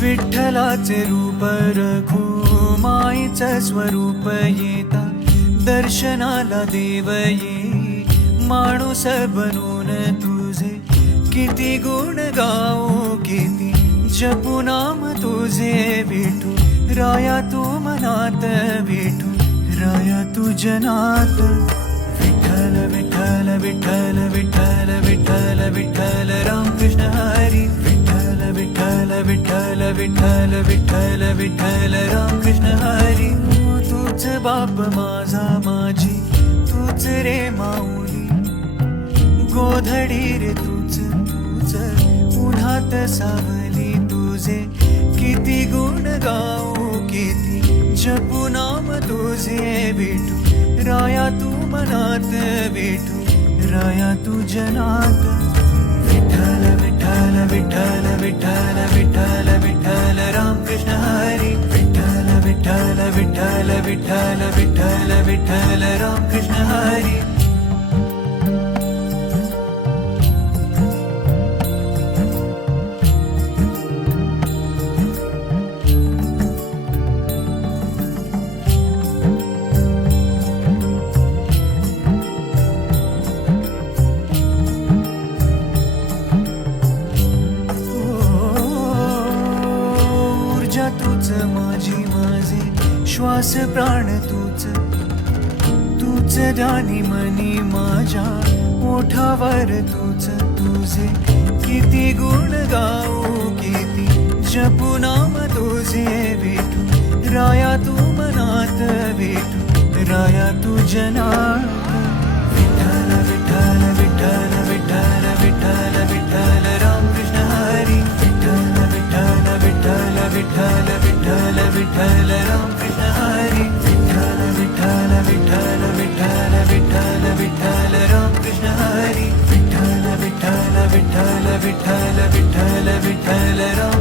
विठ्ठलाचे रूप रघु माईचं स्वरूप येता. दर्शनाला देव ये माणूस बनून तुझे. किती गुण गाऊ किती जपू नाम तुझे विठू. राया तू मनात विठू राया तू जनात. विठ्ठल विठ्ठल विठ्ठल विठ्ठल विठ्ठल राम रामकृष्ण हरी. तूच बाप माझा माझी. तूच रे माऊली. गोधडी रे तूच तूच. उन्हात सावली तुझे. किती गुण गाऊ किती. जपू नाम तुझे भेटू राया तू मनात भेटू राया तू जनात. विठ्ठल विठ्ठल विठ्ठल विठ्ठल राम रामकृष्ण हरी. ऊर्जा माझी. श्वास प्राण तूच. तूच ध्यानी मनी माझ्या ओठावर तूच. तुझे किती गुण गाऊ किती जपू नाम तुझे विठू. राया तू मनात विठू राया तू every pale little